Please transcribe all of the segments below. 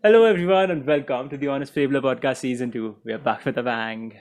Hello, everyone, and welcome to the Honest Fabler Podcast Season 2. We are back with a bang.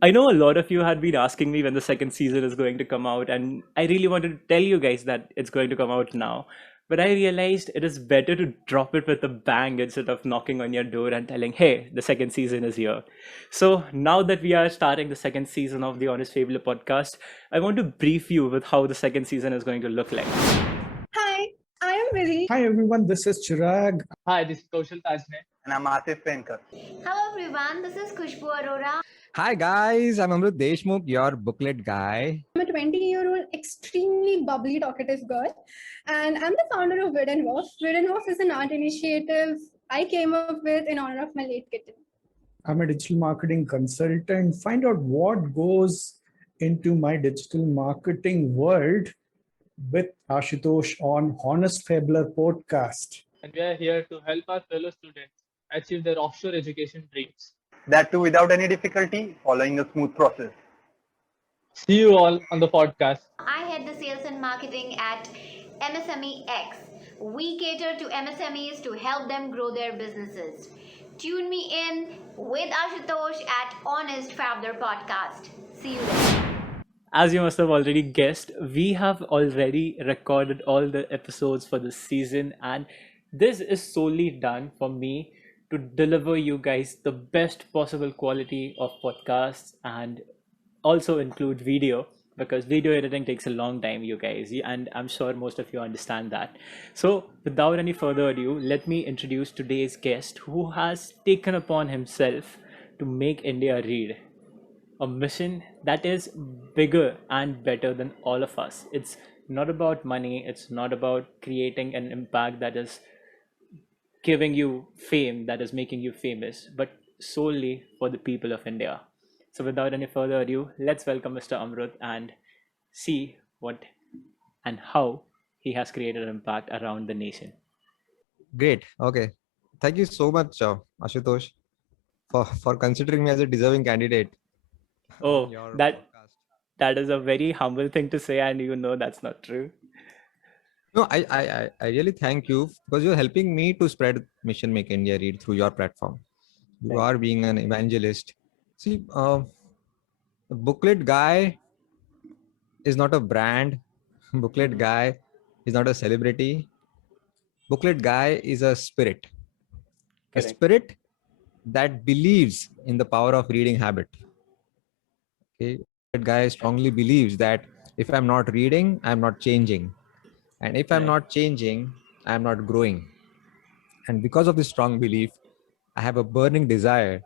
I know a lot of you had been asking me when the second season is going to come out, and I really wanted to tell you guys that it's going to come out now. But I realized it is better to drop it with a bang instead of knocking on your door and telling, hey, the second season is here. So now that we are starting the second season of the Honest Fabler podcast, I want to brief you with how the second season is going to look like. Hi, I am Vidhi. Hi everyone, this is Chirag. Hi, this is Kaushal Tajne. And I'm Asif Penkar. Hello everyone, this is Khushbu Arora. Hi guys, I'm Amrut Deshmukh, your booklet guy. I'm a 20-year-old extremely bubbly, talkative girl, and I'm the founder of Vid and Wolf. Vid and Wolf is an art initiative I came up with in honor of my late kitten. I'm a digital marketing consultant. Find out what goes into my digital marketing world with Ashutosh on Honest Fabler podcast. And we are here to help our fellow students achieve their offshore education dreams. That too without any difficulty, following a smooth process. See you all on the podcast. I head the sales and marketing at MSME X. We cater to MSMEs to help them grow their businesses. Tune me in with Ashutosh at Honest Fabler Podcast. See you there. As you must have already guessed, we have already recorded all the episodes for this season, and this is solely done for me to deliver you guys the best possible quality of podcasts and also include video, because video editing takes a long time, you guys, and I'm sure most of you understand that. So without any further ado, let me introduce today's guest, who has taken upon himself to make India read, a mission that is bigger and better than all of us. It's not about money, it's not about creating an impact that is giving you fame, that is making you famous, but solely for the people of India. So without any further ado, let's welcome Mr. Amrut and see what and how he has created an impact around the nation. Great. Okay. Thank you so much, Ashutosh, for considering me as a deserving candidate. Oh, on your that podcast. that is a very humble thing to say, and you know that's not true. No, I really thank you because you're helping me to spread Mission Make India Read through your platform. You Thank are being an evangelist. See, the booklet guy is not a brand. Booklet guy is not a celebrity. Booklet guy is a spirit. A Correct. spirit that believes in the power of reading habit. Okay, that guy strongly believes that if I'm not reading, I'm not changing, and if I'm Right. not changing, I'm not growing. And because of this strong belief, I have a burning desire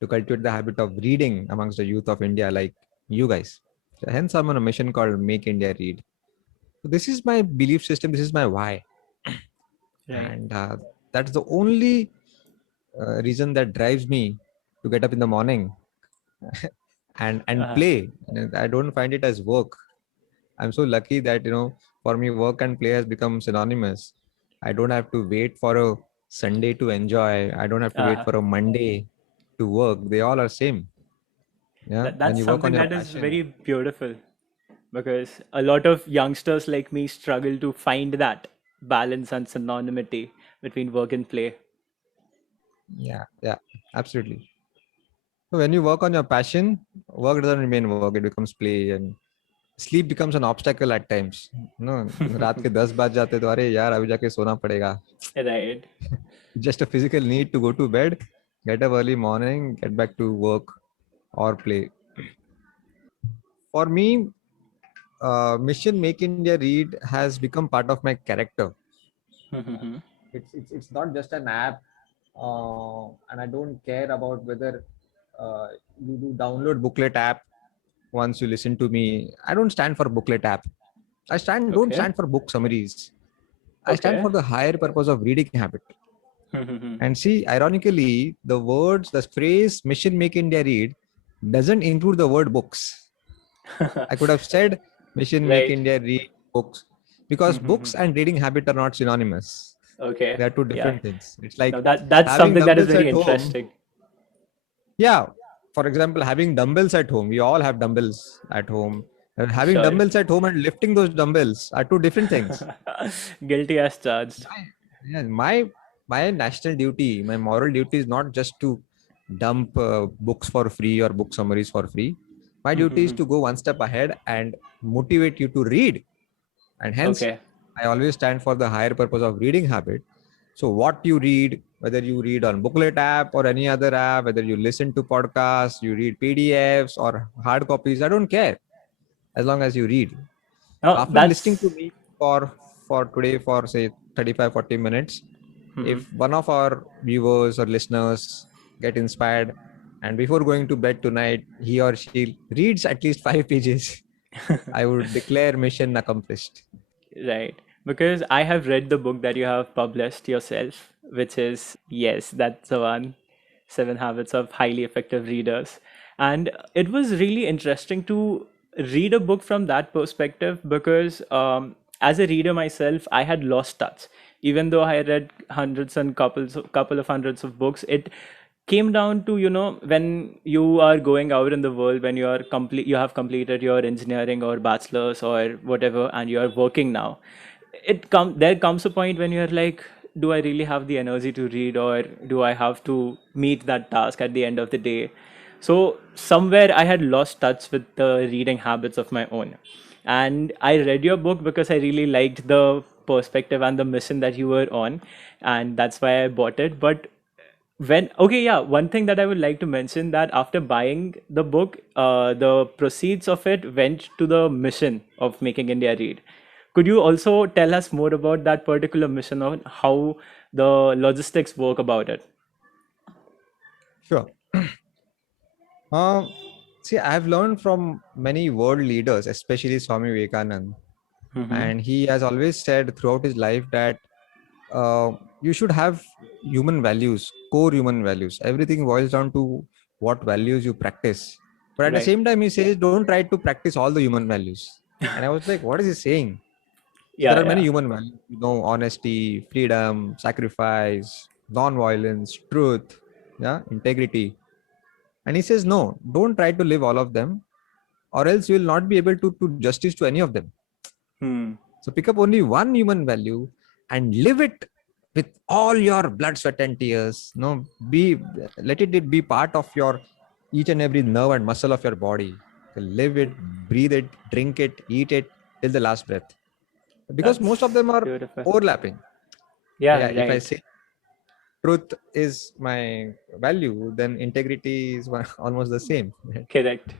to cultivate the habit of reading amongst the youth of India, like you guys. So hence, I'm on a mission called Make India Read. So this is my belief system. This is my why, Right. and that's the only reason that drives me to get up in the morning and Uh-huh. play. And I don't find it as work. I'm so lucky that for me work and play has become synonymous. I don't have to wait for a Sunday to enjoy. I don't have to wait Uh-huh. for a Monday to work. They all are same. Yeah, when That's you work on something your that is passion. very beautiful, because a lot of youngsters like me struggle to find that balance and synonymity between work and play. Yeah, absolutely. So when you work on your passion, work doesn't remain work. It becomes play, and sleep becomes an obstacle at times. रात के 10 बज जाते तो अरे यार अभी जाके सोना पड़ेगा. Right. Just a physical need to go to bed, get up early morning, get back to work or play. For me, Mission Make India Read has become part of my character. It's not just an app, and I don't care about whether you do download booklet app once you listen to me. I don't stand for booklet app. Don't Okay. stand for book summaries. I stand Okay. for the higher purpose of reading habit. And see, ironically, the phrase Mission Make India Read doesn't include the word books. I could have said Mission Make Right. India Read books, because books and reading habit are not synonymous. Okay. They are two Yeah. different things. It's like Now that's having something that is dumbbells very at home. interesting. Yeah, for example, having dumbbells at home. We all have dumbbells at home. And having Sure. dumbbells at home and lifting those dumbbells are two different things. Guilty as charged. Yeah, my national duty, my moral duty is not just to dump books for free or book summaries for free. My duty is to go one step ahead and motivate you to read. And hence, Okay. I always stand for the higher purpose of reading habit. So what you read, whether you read on Booklet app or any other app, whether you listen to podcasts, you read PDFs or hard copies, I don't care, as long as you read. Oh, After that's listening to me for today for say 35-40 minutes, if one of our viewers or listeners get inspired and before going to bed tonight, he or she reads at least 5 pages, I would declare mission accomplished. right. Because I have read the book that you have published yourself, which is, yes, that's the one, Seven Habits of Highly Effective Readers. And it was really interesting to read a book from that perspective because as a reader myself, I had lost touch. Even though I read hundreds and couple of hundreds of books, it came down to, when you are going out in the world, when you have completed your engineering or bachelor's or whatever, and you are working now, there comes a point when you're like, do I really have the energy to read, or do I have to meet that task at the end of the day? So somewhere I had lost touch with the reading habits of my own, and I read your book because I really liked the perspective and the mission that you were on, and that's why I bought it. But one thing that I would like to mention, that after buying the book, the proceeds of it went to the mission of Making India Read. Could you also tell us more about that particular mission, on how the logistics work about it? Sure. See, I've learned from many world leaders, especially Swami Vivekananda, and he has always said throughout his life that you should have human values, core human values. Everything boils down to what values you practice. But at the Right. same time, he says, don't try to practice all the human values. And I was like, what is he saying? Yeah, There are many yeah. human values, honesty, freedom, sacrifice, non-violence, truth, integrity. And he says, no, don't try to live all of them, or else you will not be able to do justice to any of them. So pick up only one human value and live it with all your blood, sweat, and tears. Let it be part of your each and every nerve and muscle of your body. Live it, breathe it, drink it, eat it till the last breath. Because most of them are beautiful. overlapping. Yeah, If I right. say truth is my value, then integrity is almost the same. Correct.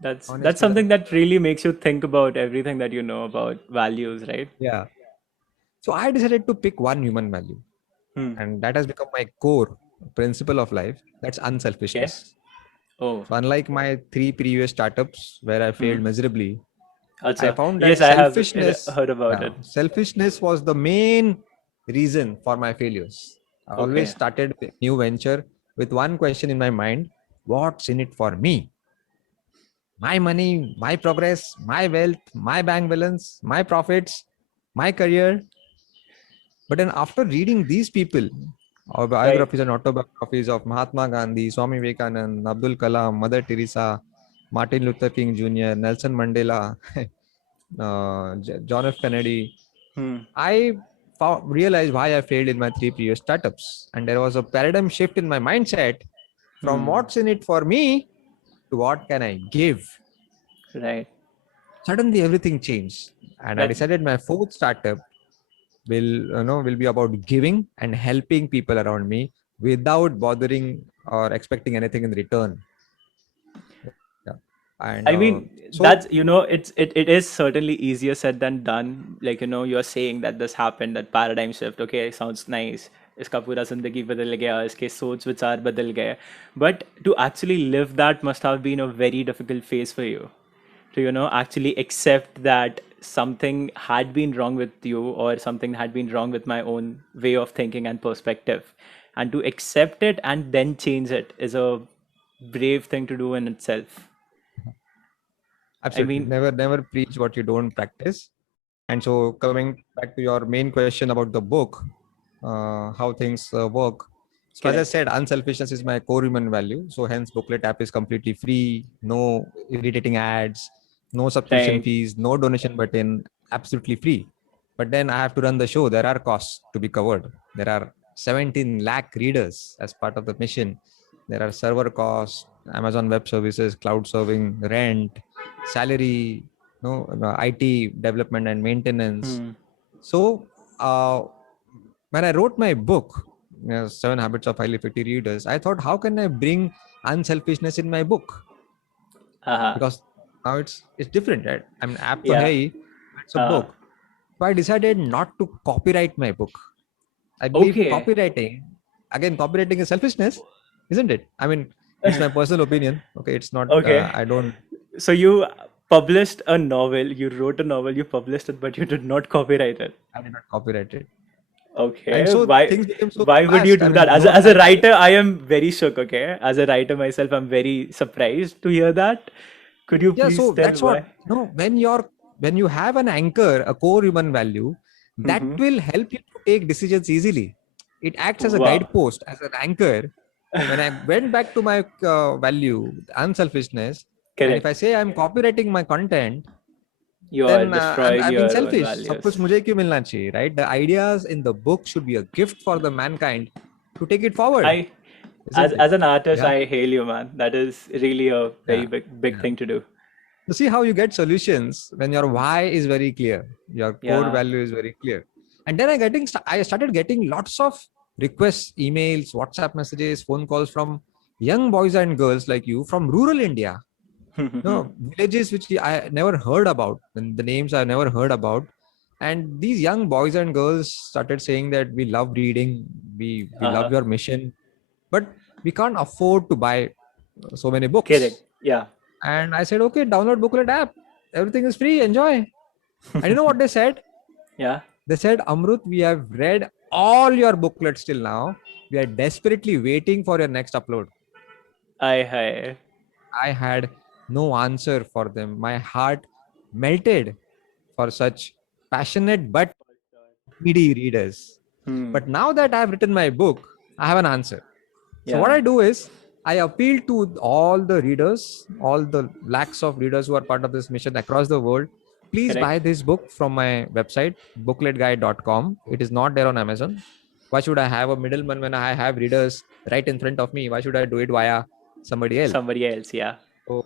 That's Honesty, something that really makes you think about everything that you know about values, right? yeah. So I decided to pick one human value, and that has become my core principle of life. That's unselfishness. Oh, So unlike my 3 previous startups where I failed miserably, I acha. found Yes, that I have selfishness, heard about it. selfishness was the main reason for my failures. I always Okay. started a new venture with one question in my mind: what's in it for me? My money, my progress, my wealth, my bank balance, my profits, my career. But then after reading these people, or biographies and autobiographies of Mahatma Gandhi, Swami Vivekananda, Abdul Kalam, Mother Teresa, Martin Luther King Jr., Nelson Mandela, John F. Kennedy, I realized why I failed in my 3 previous startups. And there was a paradigm shift in my mindset from what's in it for me to what can I give. Right. Suddenly everything changed. And I decided my 4th startup will be about giving and helping people around me without bothering or expecting anything in return. Yeah. And I mean, so that's, it is certainly easier said than done. Like, you're saying that this happened, that paradigm shift. Okay, sounds nice. इसका पूरा जिंदगी बदल गया, इसके सोच विचार बदल गए. But to actually live that must have been a very difficult phase for you. To, actually accept that something had been wrong with you, or something had been wrong with my own way of thinking and perspective. And to accept it and then change it is a brave thing to do in itself. absolutely, I mean, never preach what you don't practice. And so coming back to your main question about the book, how things work. So as I Correct. said, unselfishness is my core human value. So hence Booklet app is completely free, no irritating ads, no subscription Right. fees, no donation button, absolutely free. But then I have to run the show. There are costs to be covered. There are 17 lakh readers as part of the mission. There are server costs, Amazon Web Services, cloud serving, rent, salary, IT development and maintenance. Hmm. So when I wrote my book, Seven Habits of Highly Effective Readers, I thought, how can I bring unselfishness in my book? Uh-huh. Because now it's different, right? I mean, app to Yeah. hai, it's a Uh, book. So I decided not to copyright my book. I believe Okay. copywriting is selfishness, isn't it? I mean, it's my personal opinion. Okay, it's not. Okay. I don't. So you published a novel, you wrote a novel, you published it, but you did not copyright it. I did not copyright it. Okay. And so Why things became so why would you fast. I do mean, that? As no as a time. writer, I am very shook, okay? As a writer myself, I'm very surprised to hear that. Could you Yeah, please so tell that's what, why? when you have an anchor, a core human value, that Mm-hmm. will help you to take decisions easily. It acts as a Wow. guidepost, as an anchor. When I went back to my value, unselfishness, and if Correct. I say I'm copywriting my content, You are then destroying I'm being your own selfish. सब कुछ values. मुझे क्यों मिलना चाहिए, right? The ideas in the book should be a gift for the mankind to take it forward, I isn't it? as an artist, Yeah, I hail you, man. That is really a very yeah, big yeah. thing to do. So see how you get solutions when your why is very clear, your core Yeah. value is very clear. And then I started getting lots of requests, emails, WhatsApp messages, phone calls from young boys and girls like you from rural India. Villages which I never heard about, and the names I never heard about. And these young boys and girls started saying that we love reading, we love Uh-huh. your mission, but we can't afford to buy so many books. Correct. Yeah. And I said, okay, download Booklet app. Everything is free. Enjoy. And you know what they said? Yeah. They said, Amrut, we have read all your booklets till now. We are desperately waiting for your next upload. I I had no answer for them. My heart melted for such passionate but needy readers. But now that I've written my book, I have an answer. So what Yeah. I do is I appeal to all the readers, all the lakhs of readers who are part of this mission across the world. Please buy Correct. this book from my website, bookletguide.com. It is not there on Amazon. Why should I have a middleman when I have readers right in front of me? Why should I do it via somebody else? Somebody else. Yeah. So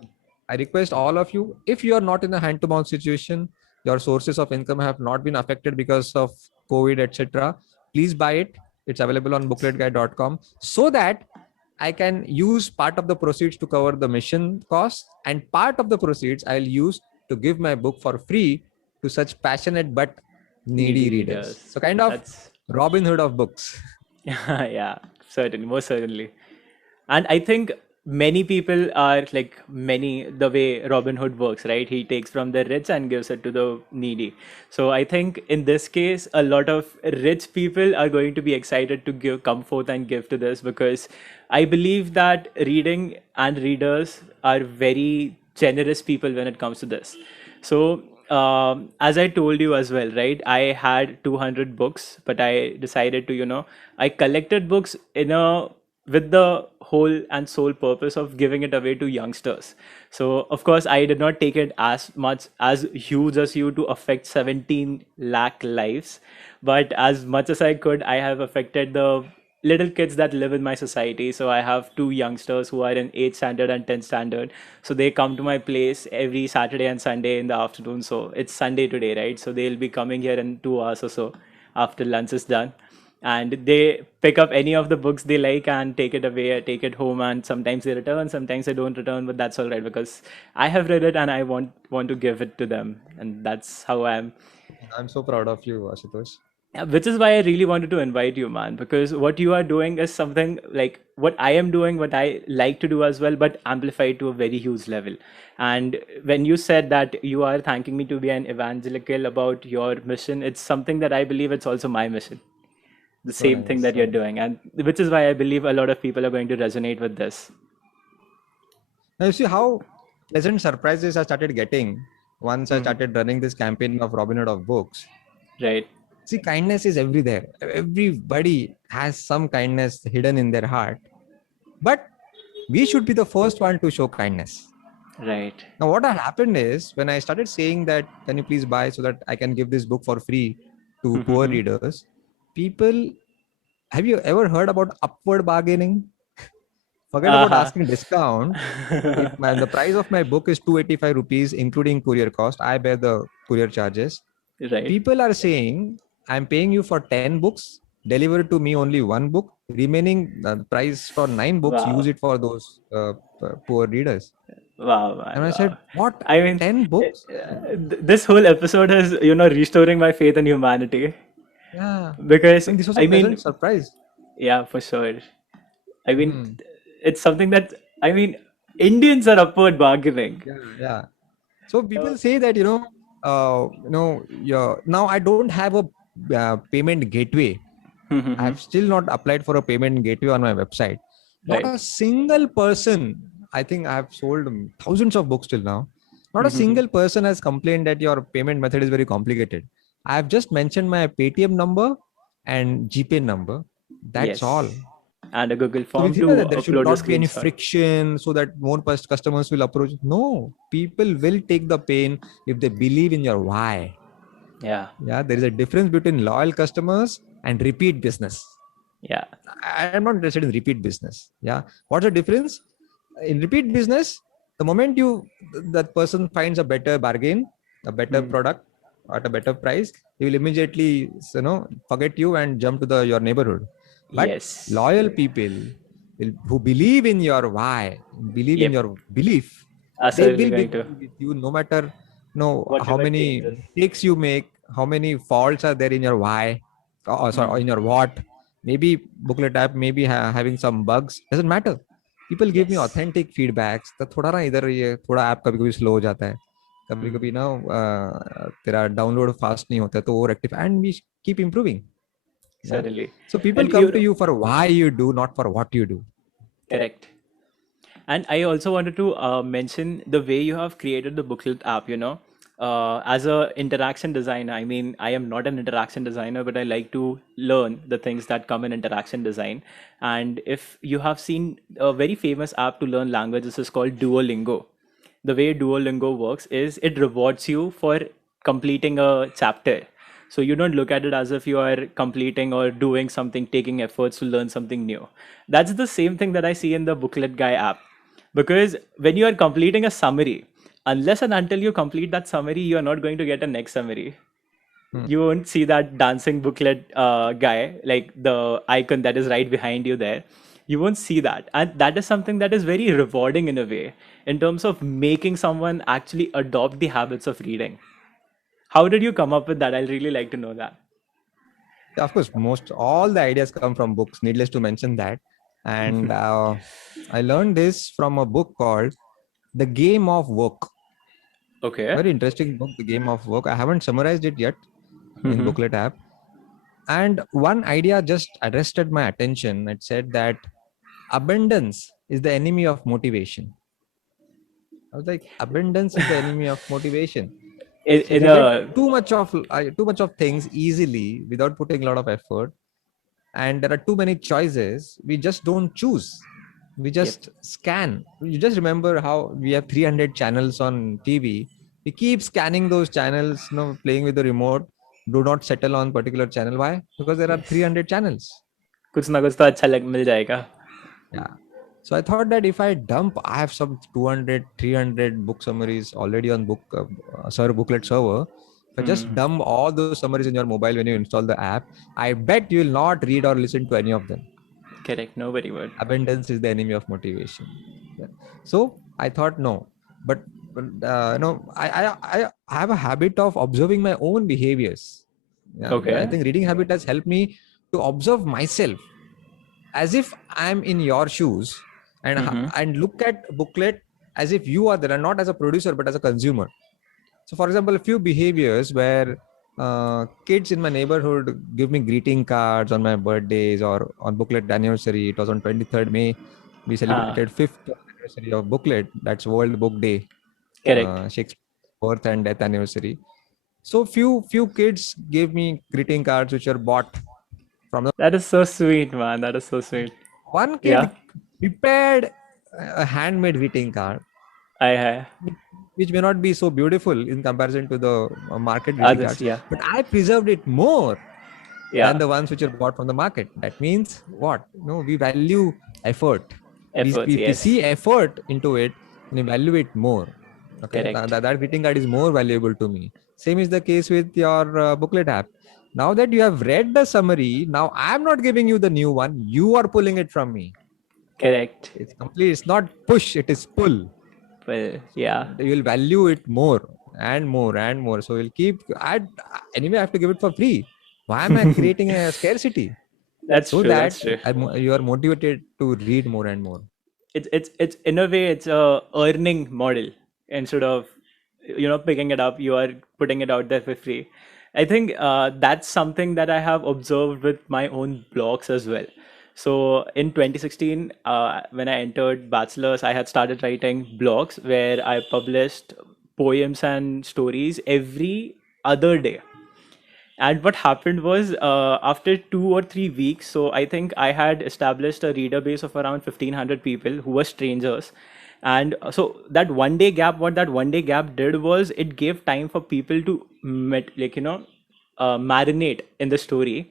I request all of you, if you are not in a hand-to-mouth situation, your sources of income have not been affected because of COVID, etc., please buy it. It's available on bookletguide.com so that I can use part of the proceeds to cover the mission costs, and part of the proceeds I'll use to give my book for free to such passionate but needy readers. So kind of That's Robin Hood of books. yeah, certainly, most certainly. And I think many people are like the way Robin Hood works, right? He takes from the rich and gives it to the needy. So I think in this case, a lot of rich people are going to be excited to come forth and give to this, because I believe that reading and readers are very generous people when it comes to this. So as I told you as well, right? I had 200 books, but I decided to, I collected books with the whole and sole purpose of giving it away to youngsters. So of course I did not take it as much as huge as you to affect 17 lakh lives, but as much as I could, I have affected the little kids that live in my society. So I have two youngsters who are in 8th standard and 10th standard. So they come to my place every Saturday and Sunday in the afternoon. So it's Sunday today, right? So they'll be coming here in 2 hours or so after lunch is done, and they pick up any of the books they like and take it away, take it home, and sometimes they return, sometimes they don't return, but that's all right, because I have read it and I want to give it to them, and that's how I am. I'm so proud of you, Ashutosh. Yeah, which is why I really wanted to invite you, man, because what you are doing is something like what I am doing, what I like to do as well, but amplified to a very huge level. And when you said that you are thanking me to be an evangelical about your mission, it's something that I believe it's also my mission, the So same thing nice. that you're doing, and which is why I believe a lot of people are going to resonate with this. Now you see how pleasant surprises I started getting once I started running this campaign of Robin Hood of books. Right. See, kindness is everywhere. Everybody has some kindness hidden in their heart. But we should be the first one to show kindness. Right. Now, what had happened is when I started saying that, can you please buy so that I can give this book for free to poor readers? People, have you ever heard about upward bargaining? Forget about asking discount. If the price of my book is 285 rupees, including courier cost, I bear the courier charges. Right. People are saying, I'm paying you for 10 books, deliver to me only one book, remaining price for 9 books, Wow. use it for those poor readers. Wow, man. And I said, what? I mean, 10 books? this whole episode is, restoring my faith in humanity. Yeah. Because, And this was I a mean, pleasant surprise. yeah, for sure. I mean, it's something that, I mean, Indians are upward bargaining. Yeah. So people say that, now I don't have a payment gateway. I've still not applied for a payment gateway on my website. Not Right. a single person, I think I have sold thousands of books till now. Not a single person has complained that your payment method is very complicated. I have just mentioned my Paytm number and GPay number. That's Yes. all. And a Google So we form think to that there should upload a not be any screenshot. friction so that more customers will approach. No, people will take the pain if they believe in your why. Yeah. Yeah, there is a difference between loyal customers and repeat business. Yeah. I am not interested in repeat business. Yeah. What's the difference? In repeat business, the moment that person finds a better bargain, a better product at a better price, he will immediately, forget you and jump to your neighborhood. But Yes. loyal people who believe in your why, believe in Yep. your belief, Are they certainly will be going to. with you no matter how Whatever many changes. mistakes you make, how many faults are there in your why, or in your what. Maybe booklet app may be having some bugs. Doesn't matter. People give me Yes. authentic feedbacks. तो थोड़ा ना इधर ये थोड़ा app कभी-कभी slow हो जाता है. कभी-कभी ना तेरा डाउनलोड फास्ट नहीं होता है तो वो rectify and we keep improving. Certainly. So people And come to you for why you do, not for what you do. Correct. And I also wanted to mention the way you have created the booklet app, as a interaction designer. I mean, I am not an interaction designer, but I like to learn the things that come in interaction design. And if you have seen a very famous app to learn languages is called Duolingo. The way Duolingo works is it rewards you for completing a chapter. So you don't look at it as if you are completing or doing something, taking efforts to learn something new. That's the same thing that I see in the Booklet Guy app. Because when you are completing a summary, unless and until you complete that summary, you are not going to get a next summary. You won't see that dancing booklet guy, like the icon that is right behind you there. You won't see that. And that is something that is very rewarding in a way, in terms of making someone actually adopt the habits of reading. How did you come up with that? I'll really like to know that. Of course, all the ideas come from books, needless to mention that. And I learned this from a book called The Game of Work. Okay. Very interesting book, The Game of Work. I haven't summarized it yet in Booklet app. And one idea just arrested my attention. It said that abundance is the enemy of motivation. I was like, abundance is the enemy of motivation. In We a get too much of things easily without putting a lot of effort, and there are too many choices. We just don't choose. We just scan. You just remember how we have 300 channels on TV. We keep scanning those channels, playing with the remote. Do not settle on particular channel. Why? Because there are 300 channels. कुछ ना कुछ तो अच्छा मिल जाएगा. Yeah. So I thought that if I have some 200, 300 book summaries already on booklet server. If I just dump all those summaries in your mobile when you install the app, I bet you will not read or listen to any of them. Correct. Nobody would. Abundance is the enemy of motivation. Yeah. So I thought no, but I have a habit of observing my own behaviors. Yeah. Okay. I think reading habit has helped me to observe myself as if I'm in your shoes and look at booklet as if you are there, and not as a producer but as a consumer. So for example, a few behaviors where kids in my neighborhood give me greeting cards on my birthdays or on booklet anniversary. It was on 23rd May. We celebrated 5th anniversary of booklet. That's World Book Day. Correct. Shakespeare's birth and death anniversary. So few kids gave me greeting cards which were bought from the That is so sweet, man. That is so sweet. one Yeah. kid prepared a handmade greeting card, I which may not be so beautiful in comparison to the market greeting others. cards, Yeah. but I preserved it more than Yeah. the ones which are bought from the market. That means what? No, we value effort. Efforts. We Yes. see effort into it and we value it more. Okay, Correct. that greeting card is more valuable to me. Same is the case with your booklet app. Now that you have read the summary, now I'm not giving you the new one. You are pulling it from me. Correct. It's complete. It's not push. It is pull. Well, yeah. You will value it more and more and more. So you'll keep. Anyway, I have to give it for free. Why am I creating a scarcity? That's So true. that That's true. you are motivated to read more and more. It's in a way it's a earning model instead of picking it up. You are putting it out there for free. I think that's something that I have observed with my own blogs as well. So in 2016, when I entered bachelor's, I had started writing blogs where I published poems and stories every other day. And what happened was, after 2 or 3 weeks, so I think I had established a reader base of around 1,500 people who were strangers. And so that 1 day gap, what that 1 day gap did was it gave time for people to marinate in the story,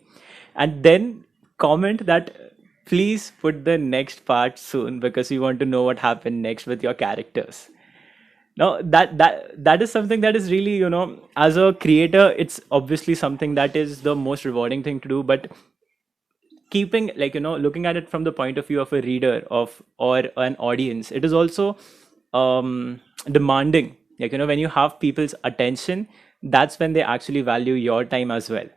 and then comment that please put the next part soon because we want to know what happened next with your characters. Now that is something that is really, as a creator, it's obviously something that is the most rewarding thing to do. But keeping, looking at it from the point of view of a reader of or an audience, it is also demanding. When you have people's attention, that's when they actually value your time as well.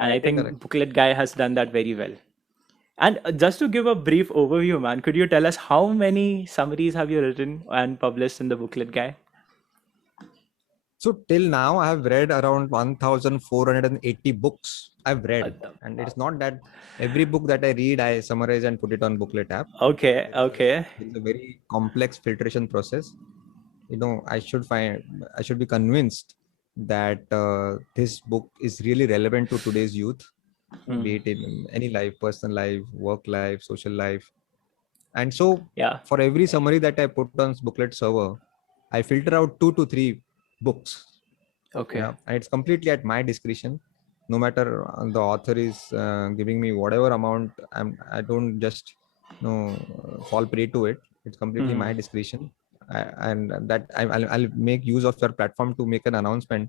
And I think Correct. Booklet Guy has done that very well. And just to give a brief overview, man, could you tell us how many summaries have you written and published in the Booklet Guy? So till now, I have read around 1,480 books. I've read, and it's not that every book that I read, I summarize and put it on Booklet app. Okay, okay. It's a very complex filtration process. I should be convinced that this book is really relevant to today's youth, be it in any life, personal life, work life, social life. And so Yeah. for every summary that I put on Booklet server, I filter out 2 to 3 books. Okay. Yeah, and it's completely at my discretion. No matter the author is giving me whatever amount, I don't just fall prey to it. It's completely my discretion, and that I'll make use of your platform to make an announcement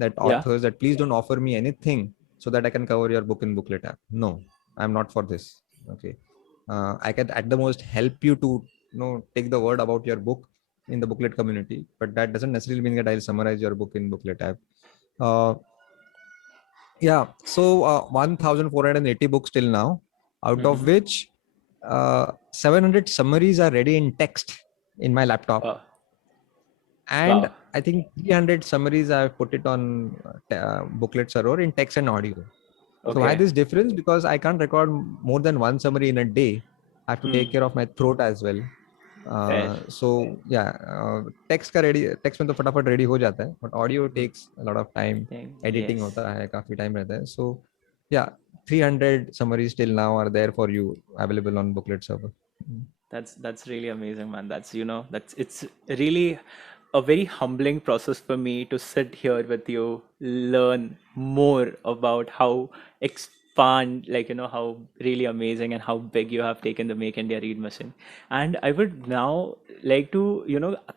that Yeah. authors that please don't offer me anything so that I can cover your book in Booklet app. No, I'm not for this. Okay, I can at the most help you to take the word about your book in the Booklet community, but that doesn't necessarily mean that I'll summarize your book in Booklet app. Yeah, so 1,480 books till now, out of which 700 summaries are ready in text in my laptop. Wow. And Wow. I think 300 summaries I've put it on Booklet server in text and audio. So why Okay. this difference? Because I can't record more than one summary in a day. I have to take care of my throat as well. Fair. So yeah, text में तो फटाफट ready हो जाता है, but audio takes a lot of time. Editing Yes. होता है, काफी time रहता है. So yeah, 300 summaries till now are there for you, available on Booklet server. That's really amazing, man. It's really a very humbling process for me to sit here with you, learn more about how expand, how really amazing and how big you have taken the Make India Read mission. And I would now like to,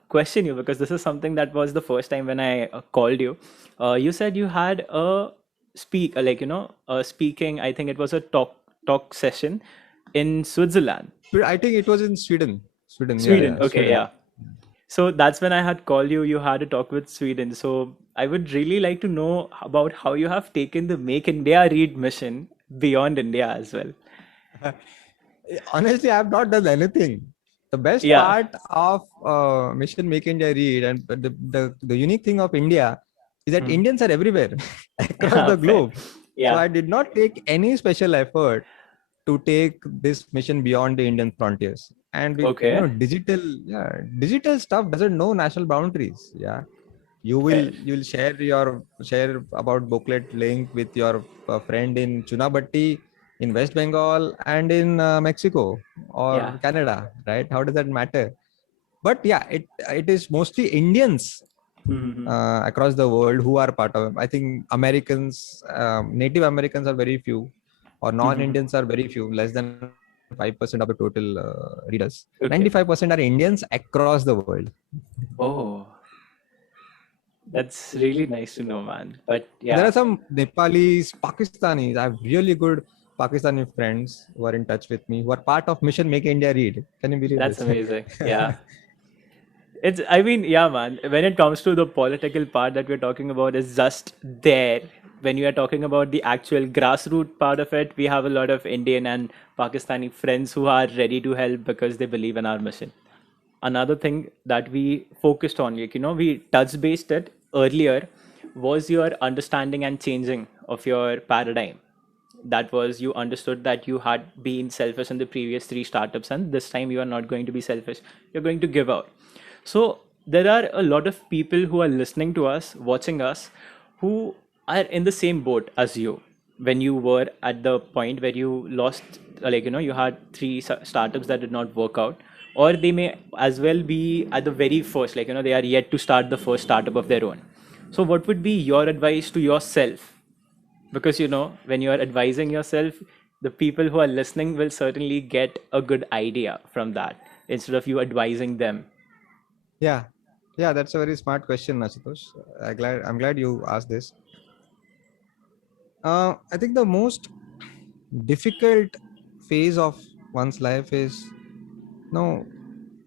question you, because this is something that was the first time when I called you. You said you had a speaking, I think it was a talk session in Switzerland. But I think it was in Sweden. Sweden. Sweden. Yeah, Okay, Sweden. yeah. So that's when I had called you. You had a talk with Sweden. So I would really like to know about how you have taken the Make India Read mission beyond India as well. Honestly, I have not done anything. The best Yeah. part of Mission Make India Read, and the unique thing of India is that Indians are everywhere across the Fair. globe. Yeah. So I did not take any special effort to take this mission beyond the Indian frontiers. And with, Okay. digital stuff doesn't know national boundaries. Yeah. You'll share about booklet link with your friend in Chunabatti, in West Bengal, and in Mexico Yeah. or Canada, right? How does that matter? But yeah, it is mostly Indians Mhm. across the world who are part of it. I think Americans, Native Americans are very few, or Mhm. non-Indians are very few, less than 5% of the total readers. Okay. 95% are Indians across the world. Oh, that's really nice to know, man. But There are yeah, some Nepalis, Pakistanis. I have really good Pakistani friends who are in touch with me, who are part of Mission Make India Read. Can you believe that's this? amazing. Yeah. I mean, yeah, man. When it comes to the political part that we're talking about, is just there. When you are talking about the actual grassroots part of it, we have a lot of Indian and Pakistani friends who are ready to help because they believe in our mission. Another thing that we focused on, like, we touch based it earlier, was your understanding and changing of your paradigm. That was, you understood that you had been selfish in the previous three startups, and this time you are not going to be selfish. You're going to give out. So there are a lot of people who are listening to us, watching us, who are in the same boat as you when you were at the point where you lost, like, you had three startups that did not work out, or they may as well be at the very first, like, they are yet to start the first startup of their own. So what would be your advice to yourself? Because when you are advising yourself, the people who are listening will certainly get a good idea from that instead of you advising them. Yeah, yeah, that's a very smart question, Ashutosh. I'm glad you asked this. I think the most difficult phase of one's life is, no,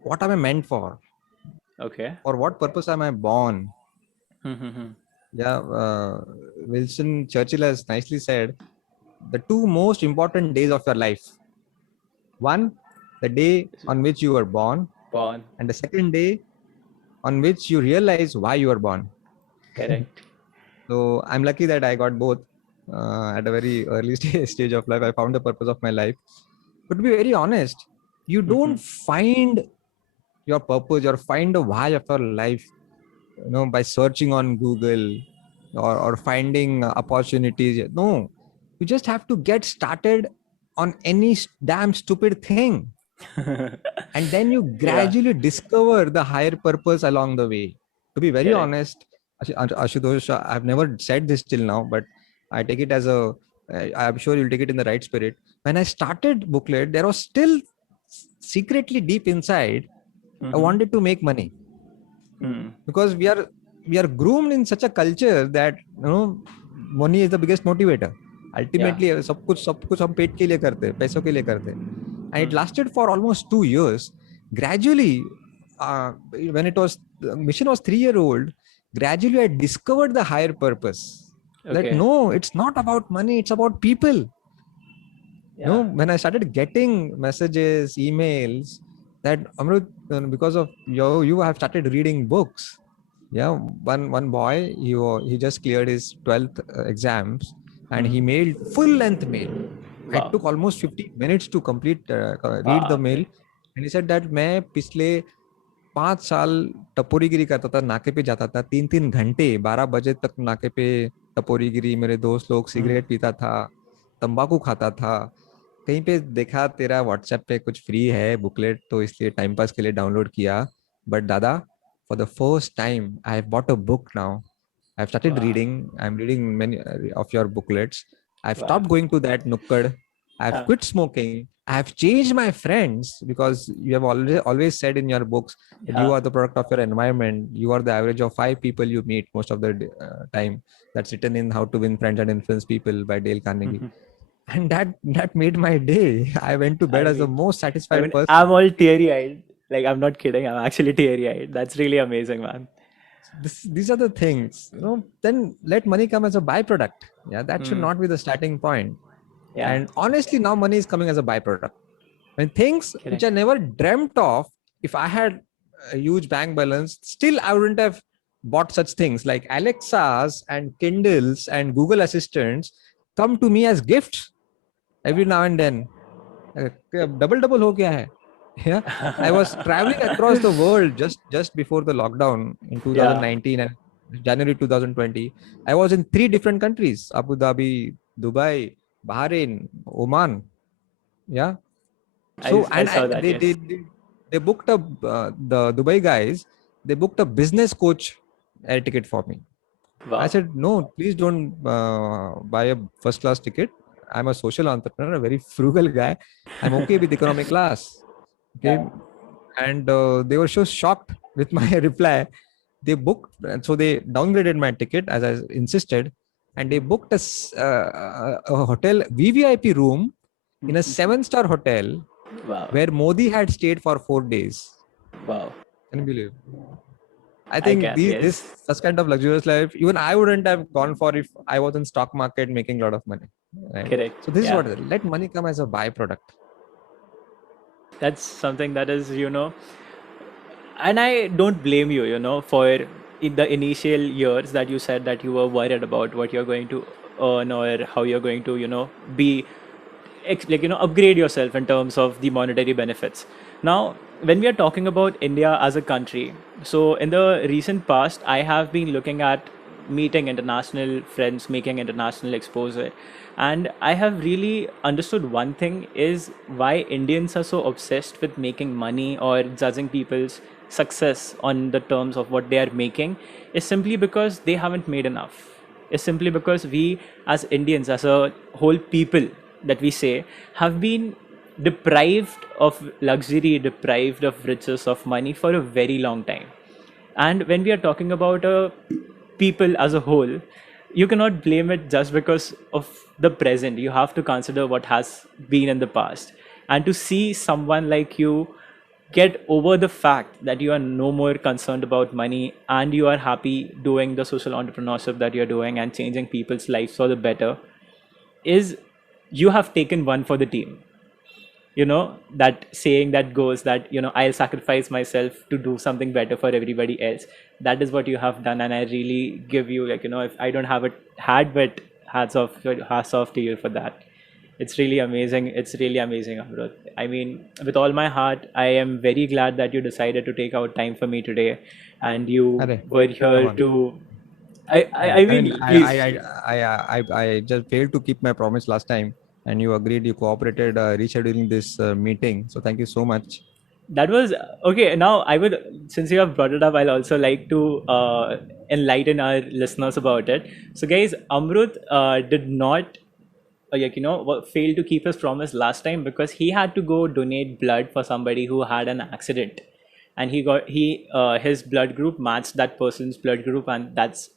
what am I meant for? Okay. For what purpose am I born? Yeah, Wilson Churchill has nicely said the two most important days of your life. One, the day on which you were born, Born. and the second day on which you realize why you were born. Correct. So I'm lucky that I got both at a very early stage of life. I found the purpose of my life. But to be very honest, you don't find your purpose or find the why of your life, by searching on Google or finding opportunities. No, you just have to get started on any damn stupid thing, and then you Yeah. gradually discover the higher purpose along the way. To be very Correct. honest, Ashutosh, I've never said this till now, but I take it as I'm sure you'll take it in the right spirit. When I started Booklet, there was still secretly deep inside, I wanted to make money, because we are groomed in such a culture that money is the biggest motivator. Ultimately, सब कुछ हम पेट के लिए करते हैं, पैसों के लिए करते हैं. And it lasted for almost 2 years. Gradually, when the mission was 3 year old, gradually I discovered the higher purpose. That Okay. no, it's not about money, it's about people. Yeah. When I started getting messages, emails, that Amrut, because of you have started reading books. Yeah, one boy, he just cleared his 12th exams, and he mailed full length mail. Wow. It took almost 50 minutes to complete read the Wow. mail, and he said that मैं पिछले 5 साल टपोरीगिरी करता था, नाके पे जाता था 3-3 घंटे, 12 बजे तक नाके पे टपोरीगिरी, मेरे दोस्त लोग सिगरेट पीता था, तंबाकू खाता था. कहीं पे देखा तेरा व्हाट्सएप पे कुछ फ्री है बुकलेट, तो इसलिए टाइम पास के लिए डाउनलोड किया. बट दादा, for the first time, I have bought a book now. I've started Wow. reading. I'm reading many of your booklets. I've Wow. stopped going to that nukkad. I've quit smoking. I've changed my friends, because you have always said in your books that you are the product of your environment. You are the average of 5 people you meet most of the time. That's written in How to Win Friends and Influence People by Dale Carnegie. And that made my day. I went to bed as the most satisfied person. I'm all teary-eyed. Like, I'm not kidding. I'm actually teary-eyed. That's really amazing, man. These are the things. Then let money come as a byproduct. Yeah, that should not be the starting point. Yeah. And honestly, now money is coming as a byproduct. When things which I never dreamt of, if I had a huge bank balance, still I wouldn't have bought such things like Alexas and Kindles and Google Assistants come to me as gifts every now and then. Double ho gaya hai. Yeah, I was traveling across the world just before the lockdown in 2019, and January 2020, I was in 3 different countries: Abu Dhabi, Dubai, Bahrain, Oman. Yeah. So I saw that, yes. they booked the Dubai guys. They booked a business coach air ticket for me. I Wow. said, no, please don't buy a first class ticket. I'm a social entrepreneur, a very frugal guy. I'm okay with economic class. Okay. And they were so shocked with my reply. They booked, and so they downgraded my ticket as I insisted. And they booked a hotel VVIP room in a 7-star hotel Wow. where Modi had stayed for 4 days. Wow. Can you believe? I I think can, this yes. such kind of luxurious life, even I wouldn't have gone for if I was in stock market making a lot of money. Right? Correct. So this is Yeah. what let money come as a byproduct. That's something that is, and I don't blame you, for in the initial years that you said that you were worried about what you're going to earn or how you're going to, be upgrade yourself in terms of the monetary benefits. Now, when we are talking about India as a country, so in the recent past, I have been looking at meeting international friends, making international exposure, and I have really understood one thing is why Indians are so obsessed with making money or judging people's success on the terms of what they are making is simply because they haven't made enough. Is simply because we as Indians, as a whole people that we say, have been deprived of luxury, deprived of riches, of money for a very long time. And when we are talking about people as a whole, you cannot blame it just because of the present. You have to consider what has been in the past. And to see someone like you get over the fact that you are no more concerned about money and you are happy doing the social entrepreneurship that you're doing and changing people's lives for the better is you have taken one for the team. That saying that goes that I'll sacrifice myself to do something better for everybody else. That is what you have done, and I really give you, if I don't have it had, but hats off to you for that. It's really amazing. It's really amazing, Amrut. I mean, with all my heart, I am very glad that you decided to take out time for me today, and you Arre, were come here on. to. I I mean, mean, please. I just failed to keep my promise last time, and you agreed, you cooperated, rescheduling this meeting. So thank you so much. That was okay. Now, I would, since you have brought it up, I'll also like to enlighten our listeners about it. So, guys, Amrut did not, fail to keep his promise last time because he had to go donate blood for somebody who had an accident, and his blood group matched that person's blood group, and that's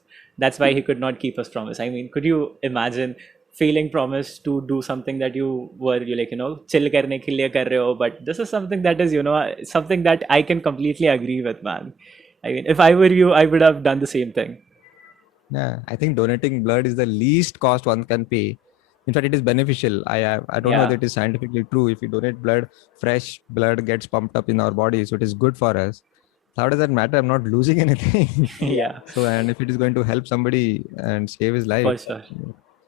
why he could not keep his promise. I mean, could you imagine failing promise to do something that you were chill karne ke liye kar rahe ho, but this is something that is something that I can completely agree with, man. I mean, if I were you, I would have done the same thing. Yeah, I think donating blood is the least cost one can pay. In fact, it is beneficial. I don't know Yeah. that it is scientifically true. If you donate blood, fresh blood gets pumped up in our body, so it is good for us. How does that matter? I'm not losing anything. Yeah, So, and if it is going to help somebody and save his life, for sure.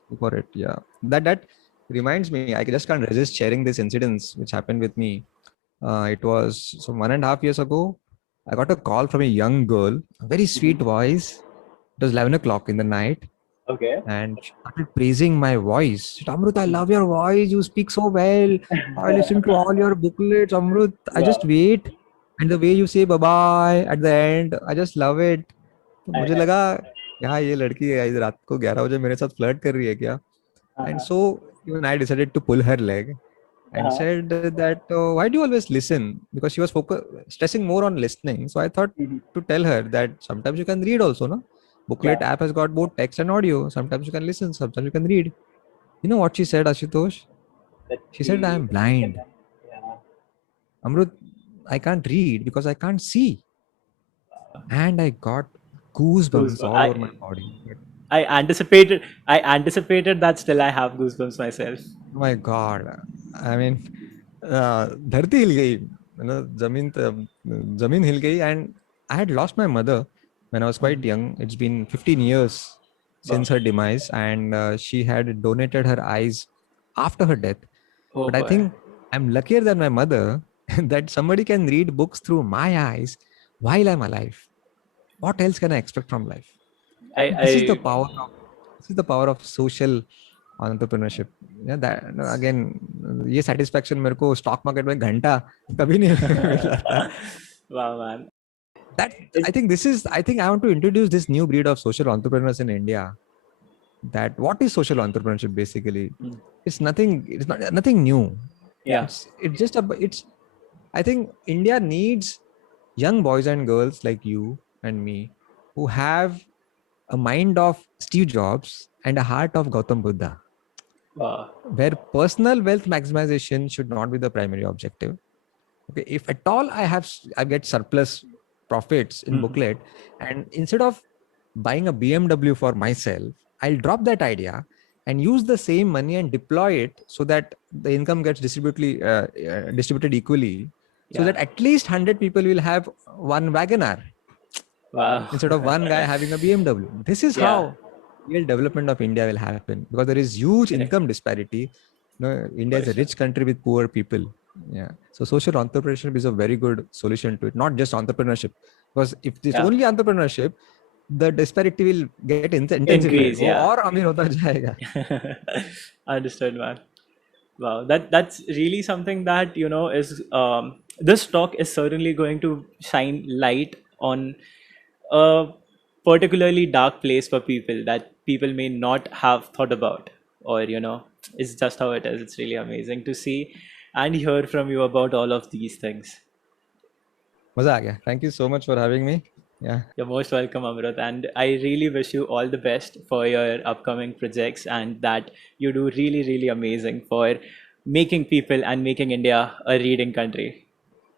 go for it. Yeah. That reminds me, I just can't resist sharing this incidents which happened with me. It was so 1.5 years ago. I got a call from a young girl, a very sweet voice. It was 11 o'clock in the night, Okay. and she started praising my voice. She said, Amrut, I love your voice. You speak so well. I listen to all your booklets, Amrut. I just Wow. wait. And the way you say bye-bye at the end, I just love it. तो मुझे लगा यहाँ ये लड़की आज रात को 11 बजे मेरे साथ फ्लर्ट कर रही है क्या? And so even I decided to pull her leg and said that why do you always listen? Because she was stressing more on listening. So I thought to tell her that sometimes you can read also, no? Booklet app has got both text and audio. Sometimes you can listen, sometimes you can read. You know what she said, Ashutosh? She said, I am blind. Amrut, I can't read because I can't see. And I got goosebumps all over my body. I anticipated that. Still, I have goosebumps myself. Oh my God. I mean, धरती हिल गई, जमीन हिल गई, and I had lost my mother when I was quite young. It's been 15 years since her demise, and she had donated her eyes after her death. Oh, But I boy. think I'm luckier than my mother that somebody can read books through my eyes while I'm alive. What else can I expect from life? This is the power of social entrepreneurship. Yeah, that again, ये satisfaction मेरे को stock market में घंटा कभी नहीं मिला था. Wow, man. I think I want to introduce this new breed of social entrepreneurs in India. That what is social entrepreneurship basically? It's nothing new. Yeah. I think India needs young boys and girls like you and me who have a mind of Steve Jobs and a heart of Gautam Buddha, Wow. where personal wealth maximization should not be the primary objective. Okay, if at all I get surplus profits in booklet, and instead of buying a BMW for myself, I'll drop that idea and use the same money and deploy it so that the income gets distributed equally, so that at least 100 people will have one WagonR. Wow. Instead of one guy having a BMW. This is how real development of India will happen, because there is huge income disparity. India is a rich country with poor people. Yeah. So social entrepreneurship is a very good solution to it. Not just entrepreneurship, because if it's only entrepreneurship, the disparity will get intensified. Or amir hota jayega. Understood, man. Wow, that's really something that is this talk is certainly going to shine light on a particularly dark place for people that people may not have thought about, or it's just how it is. It's really amazing to see and hear from you about all of these things. Maza aa gaya. Thank you so much for having me. Yeah. You're most welcome, Amrit, and I really wish you all the best for your upcoming projects, and that you do really, really amazing for making people and making India a reading country.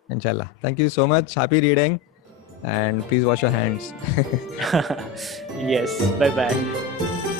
Inshallah. Thank you so much. Happy reading, and please wash your hands. Yes. Bye-bye.